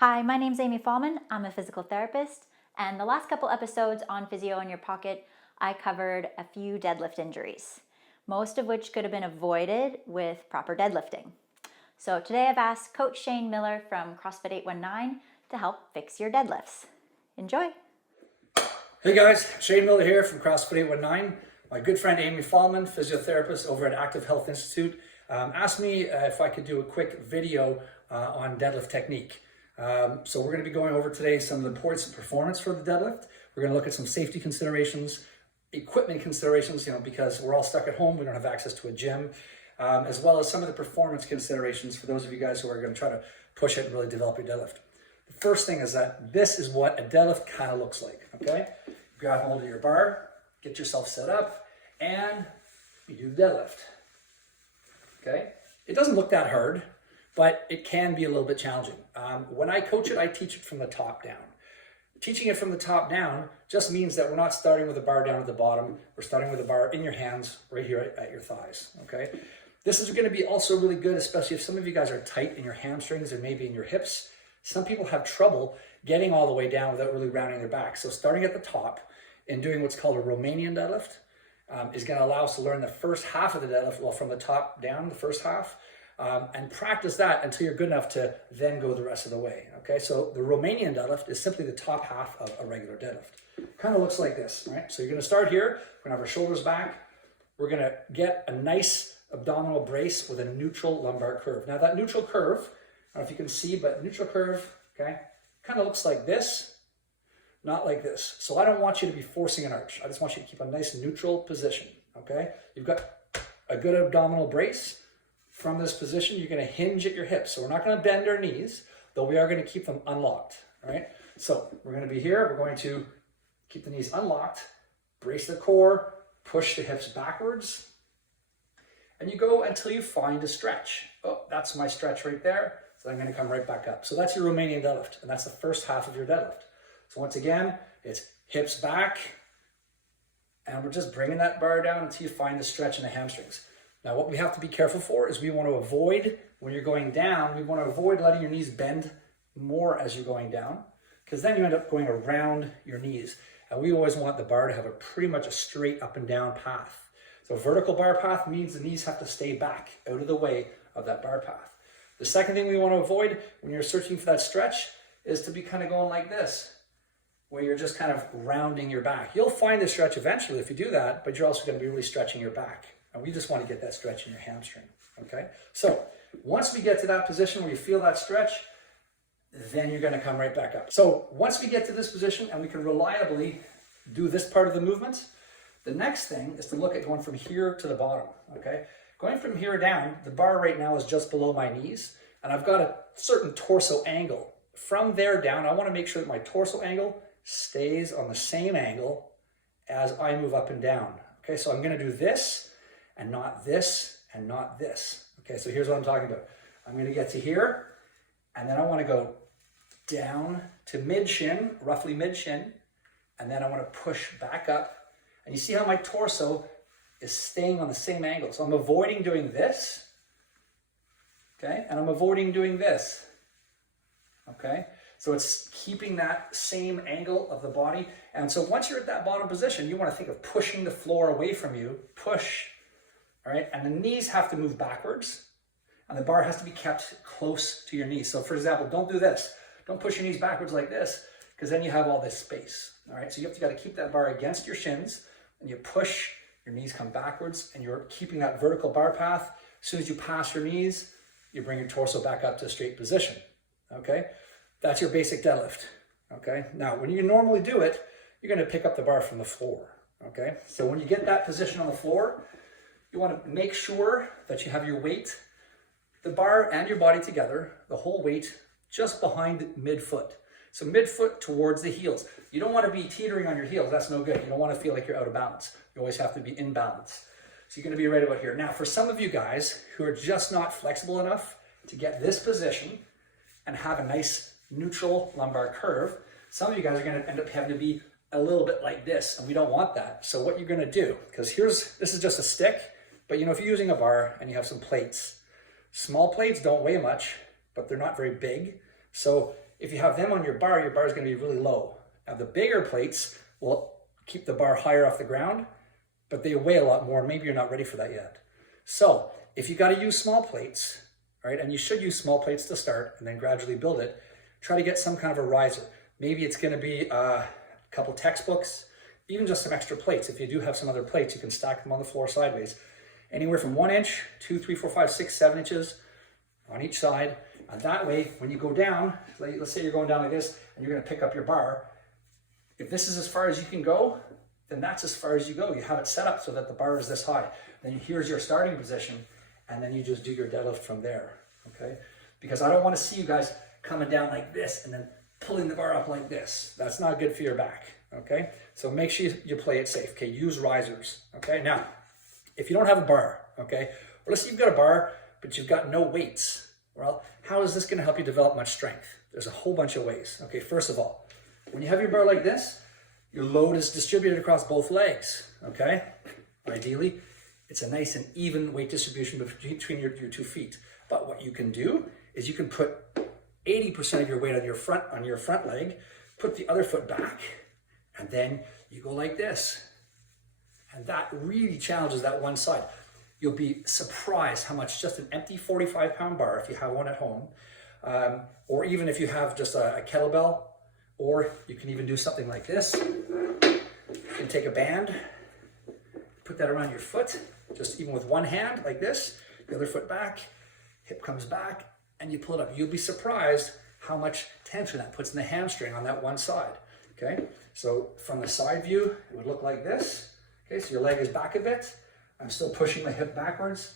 Hi, my name's Amy Fallman. I'm a physical therapist, and the last couple episodes on Physio in Your Pocket, I covered a few deadlift injuries, most of which could have been avoided with proper deadlifting. So today I've asked Coach Shane Miller from CrossFit 819 to help fix your deadlifts. Enjoy! Hey guys, Shane Miller here from CrossFit 819. My good friend Amy Fallman, physiotherapist over at Active Health Institute, asked me if I could do a quick video on deadlift technique. So we're going to be going over today some of the importance of performance for the deadlift. We're going to look at some safety considerations, equipment considerations, because we're all stuck at home, we don't have access to a gym, as well as some of the performance considerations for those of you guys who are going to try to push it and really develop your deadlift. The first thing is that this is what a deadlift kind of looks like, okay? Grab hold of your bar, get yourself set up, and you do the deadlift, okay? It doesn't look that hard, but it can be a little bit challenging. When I coach it, I teach it from the top down. Teaching it from the top down just means that we're not starting with the bar down at the bottom. We're starting with the bar in your hands, right here at your thighs, okay? This is gonna be also really good, especially if some of you guys are tight in your hamstrings and maybe in your hips. Some people have trouble getting all the way down without really rounding their back. So starting at the top and doing what's called a Romanian deadlift is gonna allow us to learn the first half of the deadlift, well, from the top down, the first half, and practice that until you're good enough to then go the rest of the way, okay? So the Romanian deadlift is simply the top half of a regular deadlift. Kind of looks like this, right? So you're gonna start here, we're gonna have our shoulders back, we're gonna get a nice abdominal brace with a neutral lumbar curve. Now that neutral curve, I don't know if you can see, but neutral curve, okay, kind of looks like this, not like this. So I don't want you to be forcing an arch. I just want you to keep a nice neutral position, okay? You've got a good abdominal brace. From this position, you're gonna hinge at your hips. So we're not gonna bend our knees, though we are gonna keep them unlocked, all right? So we're gonna be here, we're going to keep the knees unlocked, brace the core, push the hips backwards, and you go until you find a stretch. Oh, that's my stretch right there. So I'm gonna come right back up. So that's your Romanian deadlift, and that's the first half of your deadlift. So once again, it's hips back, and we're just bringing that bar down until you find the stretch in the hamstrings. Now, what we have to be careful for is we want to avoid, when you're going down, we want to avoid letting your knees bend more as you're going down, because then you end up going around your knees. And we always want the bar to have a pretty much a straight up and down path. So vertical bar path means the knees have to stay back out of the way of that bar path. The second thing we want to avoid when you're searching for that stretch is to be kind of going like this, where you're just kind of rounding your back. You'll find the stretch eventually if you do that, but you're also going to be really stretching your back. And we just want to get that stretch in your hamstring, okay? So once we get to that position where you feel that stretch, then you're going to come right back up. So once we get to this position and we can reliably do this part of the movement, the next thing is to look at going from here to the bottom, okay? Going from here down, the bar right now is just below my knees, and I've got a certain torso angle. From there down, I want to make sure that my torso angle stays on the same angle as I move up and down, okay? So I'm going to do this, and not this, and not this. Okay, so here's what I'm talking about. I'm gonna get to here, and then I wanna go down to mid-shin, roughly mid-shin, and then I wanna push back up. And you see how my torso is staying on the same angle. So I'm avoiding doing this, okay? And I'm avoiding doing this, okay? So it's keeping that same angle of the body. And so once you're at that bottom position, you wanna think of pushing the floor away from you, push, all right, and the knees have to move backwards, and the bar has to be kept close to your knees. So for example, don't do this. Don't push your knees backwards like this, because then you have all this space, all right? So you have to keep that bar against your shins, and you push, your knees come backwards, and you're keeping that vertical bar path. As soon as you pass your knees, you bring your torso back up to a straight position, okay? That's your basic deadlift, okay? Now, when you normally do it, you're gonna pick up the bar from the floor, okay? So when you get that position on the floor, you want to make sure that you have your weight, the bar and your body together, the whole weight just behind midfoot. So midfoot towards the heels. You don't want to be teetering on your heels. That's no good. You don't want to feel like you're out of balance. You always have to be in balance. So you're going to be right about here. Now, for some of you guys who are just not flexible enough to get this position and have a nice neutral lumbar curve, some of you guys are going to end up having to be a little bit like this, and we don't want that. So what you're going to do, because this is just a stick, but if you're using a bar and you have some plates, small plates don't weigh much, but they're not very big. So If you have them on your bar is going to be really low. Now the bigger plates will keep the bar higher off the ground, but they weigh a lot more. Maybe you're not ready for that yet. So if you got to use small plates, right, and you should use small plates to start and then gradually build it, try to get some kind of a riser. Maybe it's going to be a couple textbooks, even just some extra plates. If you do have some other plates, you can stack them on the floor sideways. Anywhere from 1 inch, 2, 3, 4, 5, 6, 7 inches on each side. And that way, when you go down, let's say you're going down like this and you're going to pick up your bar. If this is as far as you can go, then that's as far as you go. You have it set up so that the bar is this high. Then here's your starting position, and then you just do your deadlift from there, okay? Because I don't want to see you guys coming down like this and then pulling the bar up like this. That's not good for your back, okay? So make sure you play it safe, okay? Use risers, okay? Now, if you don't have a bar, okay? Well, let's say you've got a bar, but you've got no weights. Well, how is this going to help you develop much strength? There's a whole bunch of ways, okay? First of all, when you have your bar like this, your load is distributed across both legs, okay? Ideally, it's a nice and even weight distribution between your 2 feet. But what you can do is you can put 80% of your weight on your front leg, put the other foot back, and then you go like this. And that really challenges that one side. You'll be surprised how much just an empty 45-pound bar, if you have one at home, or even if you have just a kettlebell, or you can even do something like this. You can take a band, put that around your foot, just even with one hand like this, the other foot back, hip comes back, and you pull it up. You'll be surprised how much tension that puts in the hamstring on that one side, okay? So from the side view, it would look like this. Okay, so your leg is back a bit. I'm still pushing my hip backwards.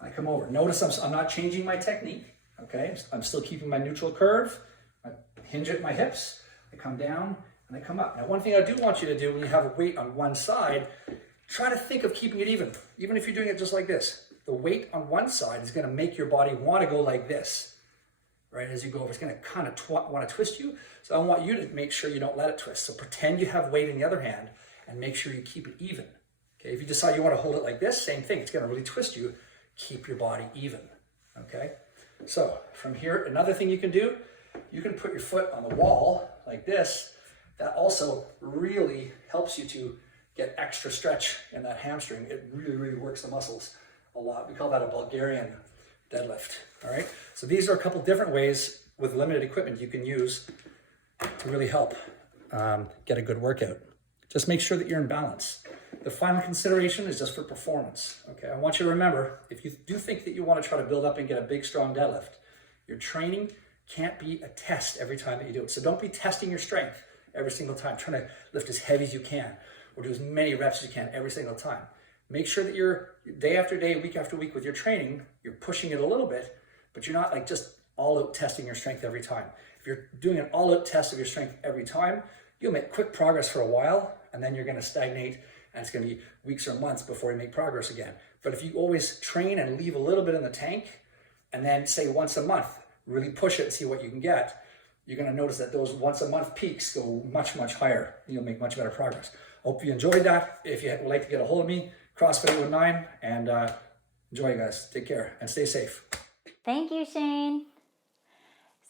I come over. Notice I'm not changing my technique, okay? I'm still keeping my neutral curve. I hinge at my hips. I come down and I come up. Now, one thing I do want you to do when you have a weight on one side, try to think of keeping it even if you're doing it just like this. The weight on one side is going to make your body want to go like this, right? As you go over, it's going to kind of want to twist you. So I want you to make sure you don't let it twist. So pretend you have weight in the other hand and make sure you keep it even. Okay, if you decide you want to hold it like this, same thing. It's going to really twist you. Keep your body even, okay? So from here, another thing you can do, you can put your foot on the wall like this. That also really helps you to get extra stretch in that hamstring. It really, really works the muscles a lot. We call that a Bulgarian deadlift, all right? So these are a couple different ways with limited equipment you can use to really help get a good workout. Just make sure that you're in balance. The final consideration is just for performance, okay? I want you to remember, if you do think that you want to try to build up and get a big, strong deadlift, your training can't be a test every time that you do it. So don't be testing your strength every single time, trying to lift as heavy as you can or do as many reps as you can every single time. Make sure that you're day after day, week after week with your training, you're pushing it a little bit, but you're not like just all out testing your strength every time. If you're doing an all out test of your strength every time, you'll make quick progress for a while, and then you're going to stagnate, and it's going to be weeks or months before you make progress again. But if you always train and leave a little bit in the tank, and then say once a month, really push it and see what you can get, you're going to notice that those once a month peaks go much, much higher. You'll make much better progress. Hope you enjoyed that. If you would like to get a hold of me, CrossFit 819, and enjoy, you guys. Take care and stay safe. Thank you, Shane.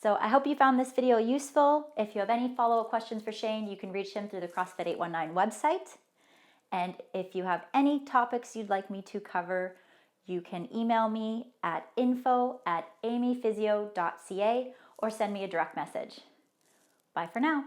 So I hope you found this video useful. If you have any follow-up questions for Shane, you can reach him through the CrossFit 819 website. And if you have any topics you'd like me to cover, you can email me at info@amyphysio.ca or send me a direct message. Bye for now.